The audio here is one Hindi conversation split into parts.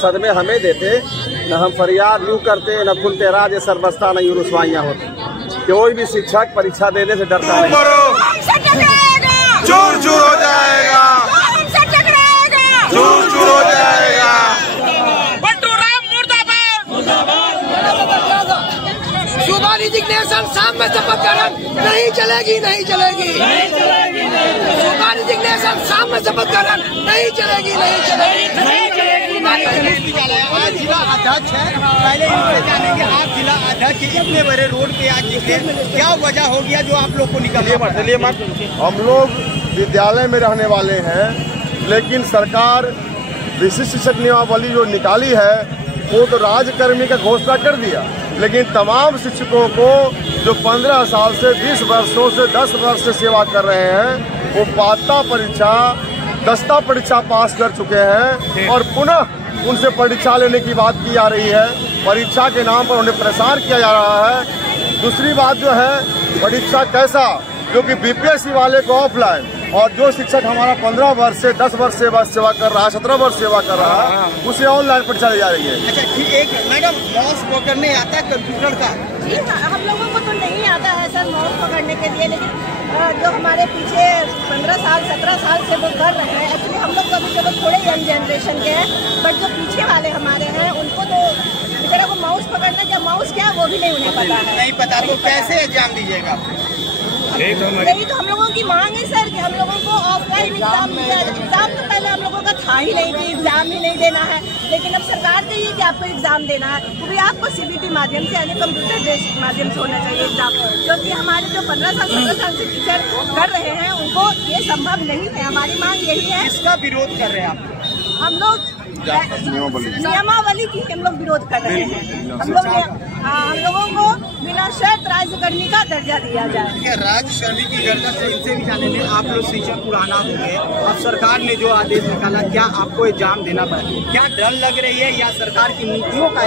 सदमे हमें देते, न हम फरियाद यूँ करते, न खुलते राज सरबस्ता, न यूँ रुसवाइयाँ होती। कोई भी शिक्षक परीक्षा देने से डरता नहीं। चूर चूर हो जाएगा, चूर चूर हो जाएगा। सुबह रिजिग्नेशन, शाम में शपथ ग्रहण नहीं चलेगी, नहीं चलेगी। सुबह रिजिग्नेशन, शाम में शपथ ग्रहण नहीं चलेगी, नहीं चलेगी। आज जिला अध्यक्ष है, पहले इनसे जानेंगे आप जिला अध्यक्ष इतने बड़े रोड पे आज निकले, क्या वजह हो गया जो आप लोग को निकलना? हम लोग विद्यालय में रहने वाले हैं, लेकिन सरकार विशिष्ट शिक्षक नियमावली जो निकाली है वो तो राजकर्मी का घोषणा कर दिया, लेकिन तमाम शिक्षकों को जो 15 साल से 20 वर्षों से 10 वर्ष से सेवा कर रहे हैं वो पात्रता परीक्षा, दस्ता परीक्षा पास कर चुके हैं और पुनः उनसे परीक्षा लेने की बात की जा रही है। परीक्षा के नाम पर उन्हें परेशान किया जा रहा है। दूसरी बात जो है परीक्षा कैसा, जो कि बीपीएससी वाले को ऑफलाइन, और जो शिक्षक हमारा 15 वर्ष से 10 वर्ष से सेवा कर रहा है, 17 वर्ष सेवा कर रहा है, उसे ऑनलाइन परीक्षा दी जा रही है। अच्छा ठीक, एक मैडम माउस पकड़ने आता है कंप्यूटर का? जी हम लोगों को तो नहीं आता है सर माउस पकड़ने के लिए, लेकिन जो हमारे पीछे 15 साल 17 साल से वो कर रहे हैं, एक्चुअली हम लोग कभी केवल थोड़े यंग जनरेशन के हैं, बट जो पीछे वाले हमारे हैं उनको तो बेचारा को माउस पकड़ना क्या माउस क्या वो भी नहीं उन्हें पता है। नहीं पता तो कैसे एग्जाम दीजिएगा? यही तो हम लोगों की मांग है सर कि हम लोगों को ऑफलाइन एग्जाम दिया जाए। एग्जाम तो पहले हम लोगों का था ही नहीं कि एग्जाम ही नहीं देना है, लेकिन अब सरकार कही है कि आपको एग्जाम देना है, वो भी आपको सीबीटी माध्यम से यानी कंप्यूटर बेस्ड माध्यम से होना चाहिए एग्जाम, क्योंकि हमारे जो 15 साल 17 साल से टीचर कर रहे हैं उनको ये संभव नहीं है। हमारी मांग यही है। इसका विरोध कर रहे हैं आप? हम लोग नियमावली की हम लोग विरोध कर रहे हैं। हम लोगों को बिना शर्त राज्यकर्मी का दर्जा दिया जाए। राज्यकर्मी की दर्जा से इनसे भी जाने में आप लोग शिक्षक पुराना हो गए, अब सरकार ने जो आदेश निकाला, क्या आपको एग्जाम देना पड़ा? क्या डर लग रही है या सरकार की नीतियों का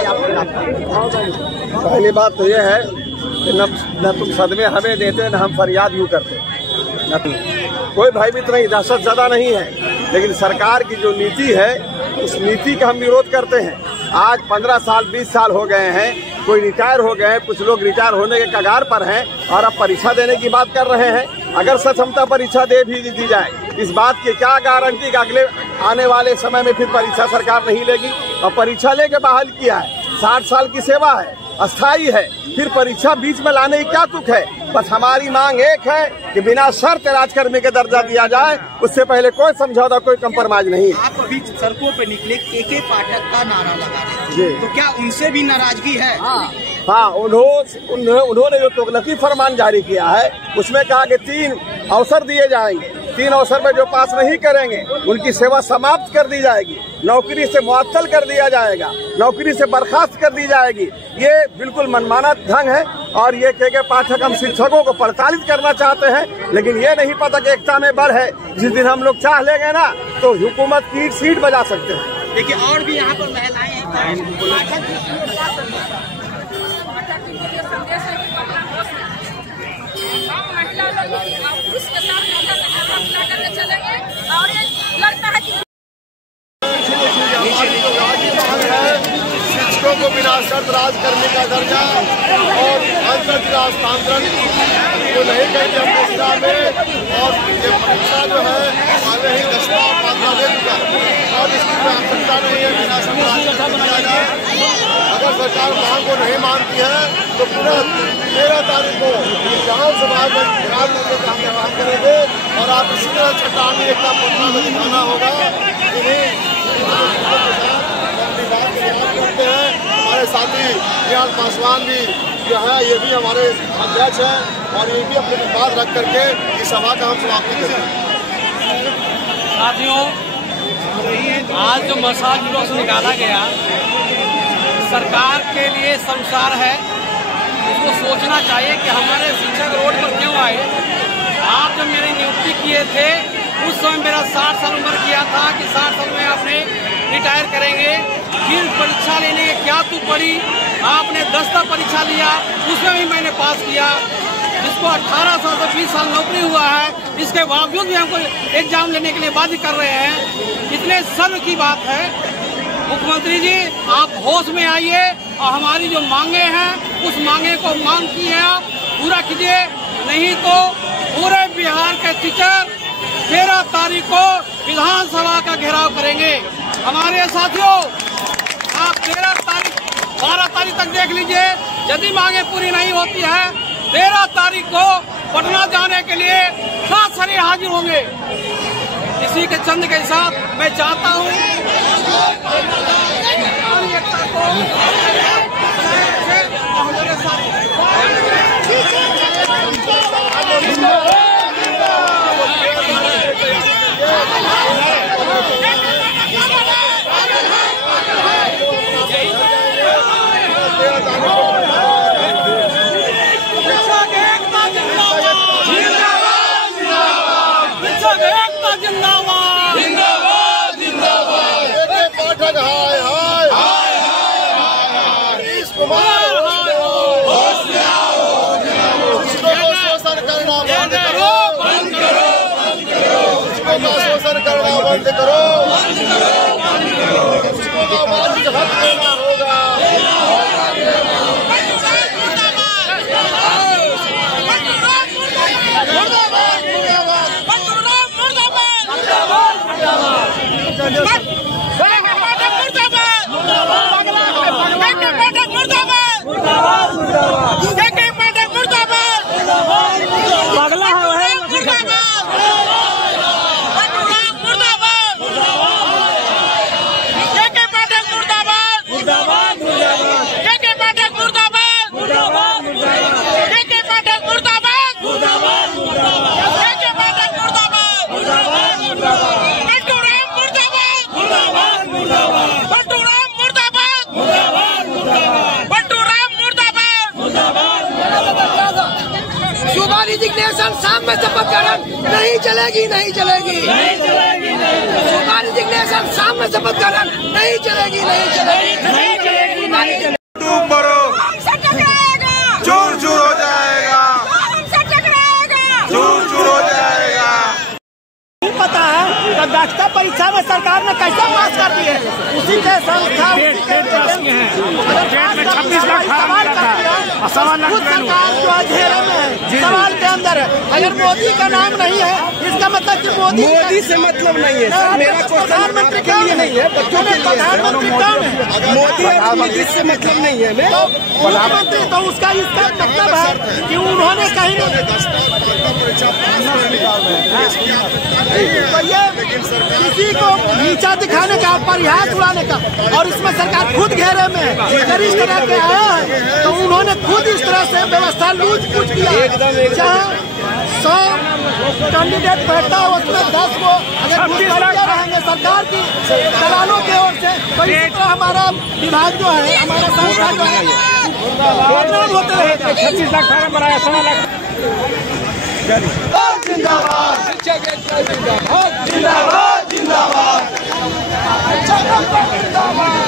पहली बात तो ये है कि न तुम सदमे हमें देते, न हम फरियाद यूँ करते, न कोई भयभीत नहीं, दहशत ज़्यादा नहीं है, लेकिन सरकार की जो नीति है उस नीति का हम विरोध करते हैं। आज 15 साल 20 साल हो गए हैं, कोई रिटायर हो गए हैं, कुछ लोग रिटायर होने के कगार पर हैं और अब परीक्षा देने की बात कर रहे हैं। अगर सक्षमता परीक्षा दे भी दी जाए, इस बात की क्या गारंटी कि अगले आने वाले समय में फिर परीक्षा सरकार नहीं लेगी? और परीक्षा लेके बहाल किया है, 60 साल की सेवा है, अस्थायी है, फिर परीक्षा बीच में लाने की क्या तुक है? बस हमारी मांग एक है कि बिना शर्त राजकर्मी का दर्जा दिया जाए, उससे पहले कोई समझौता, कोई कंप्रोमाइज नहीं। आप अभी सड़कों पे निकले, के पाठक का नारा लगा रहे थे, तो क्या उनसे भी नाराजगी है? हाँ, उन्होंने जो तोगलकी फरमान जारी किया है उसमें कहा कि 3 अवसर दिए जाएंगे, 3 अवसर में जो पास नहीं करेंगे उनकी सेवा समाप्त कर दी जाएगी, नौकरी से मुअत्तल कर दिया जाएगा, नौकरी से बर्खास्त कर दी जाएगी। ये बिल्कुल मनमाना ढंग है और ये के पाठक हम शिक्षकों को प्रताड़ित करना चाहते हैं, लेकिन ये नहीं पता कि एकता में बल है। जिस दिन हम लोग चाह लेंगे ना तो हुकूमत की सीट बजा सकते हैं। देखिए और भी यहाँ पर महिलाएं हैं, शिक्षकों को बिना शर्त राजकर्मी का दर्जा और अंतर जिला हस्तांतरण जो नहीं करेंगे अपने जिला में, और ये परीक्षा जो है पहले ही 10वां पात्रा दे चुका है और इसकी आवश्यकता नहीं है बिना शर्त राजकर्मी दिया जाए। अगर सरकार मांग को नहीं मानती है तो पुनः 13 तारीख को जहां समाज में आह्वान करेंगे और आप इसी तरह चट्टानी एकता पुतला में दिखाना होगा। करते हैं हमारे साथी निहाल पासवान भी जो है, ये भी हमारे अध्यक्ष हैं और ये भी अपने बात रख करके इस सभा का हम समाप्ति करेंगे। साथियों, आज जो मसाज जुलूस निकाला गया सरकार के लिए शर्मसार है। इसको सोचना चाहिए कि हमारे शिक्षक रोड पर क्यों आए। आप जब मेरी नियुक्ति किए थे उस समय मेरा 60 साल उम्र किया था कि 60 साल में आपने रिटायर करेंगे, फिर परीक्षा लेने की क्या तू पड़ी। आपने 10वीं परीक्षा लिया, उसमें भी मैंने पास किया, जिसको 18 साल से 20 साल नौकरी हुआ है, इसके बावजूद भी हमको एग्जाम लेने के लिए बाध्य कर रहे हैं। इतने शर्म की बात है मुख्यमंत्री जी आप होश में आइए और हमारी जो मांगे हैं उस मांगे को मांग की है आप पूरा कीजिए, नहीं तो पूरे बिहार के टीचर 13 तारीख को विधानसभा का घेराव करेंगे। हमारे साथियों आप 12 तारीख तक देख लीजिए, यदि मांगे पूरी नहीं होती है 13 तारीख को पटना जाने के लिए साथ सरे हाजिर होंगे। इसी के चंद के साथ मैं चाहता हूँ बंद करो, उसको आवाज का हक देना होगा। रिजिग्नेशन शाम में शपथ ग्रहण नहीं चलेगी, नहीं चलेगी, नहीं चलेगी, सूबा रिजिग्नेशन शाम में शपथ ग्रहण नहीं चलेगी, नहीं चलेगी, नहीं चलेगी, नहीं चलेगी। तुम मरो, हमसे टकराएगा, चूर चूर हो जाएगा, हमसे टकराएगा, चूर चूर हो जाएगा। पता है कि दक्षता परीक्षा में सरकार ने कैसे पास कर दी है, उसी के संख्या में 26 लाख सवाल जो घेरे में है, सवाल के अंदर है। अगर मोदी का नाम नहीं है इसका मतलब कि मोदी से मतलब नहीं है सर, मेरा प्रधानमंत्री के लिए नहीं है, बच्चों में प्रधानमंत्री कौन है? मोदी और मोदी से मतलब नहीं है। प्रधानमंत्री तो उसका इसका मतलब है कि उन्होंने कहीं किसी को नीचा दिखाने का, परिहास उड़ाने का, और इसमें सरकार खुद घेरे में है। अगर इस तरह के आया है तो उन्होंने खुद इस तरह से व्यवस्था लूज कुछ किया। जहाँ 100 कैंडिडेट बैठता है उसमें 10 को अगर रहेंगे सरकार की दलालों की ओर से, तो इसी तरह हमारा विभाग जो है, हमारा संस्था जो है बदनाम होते रहेगा। 26 लाख फार्म बनाया, 16 लाख जिंदाबाद, जिंदाबाद, जिंदाबाद, जिंदाबाद।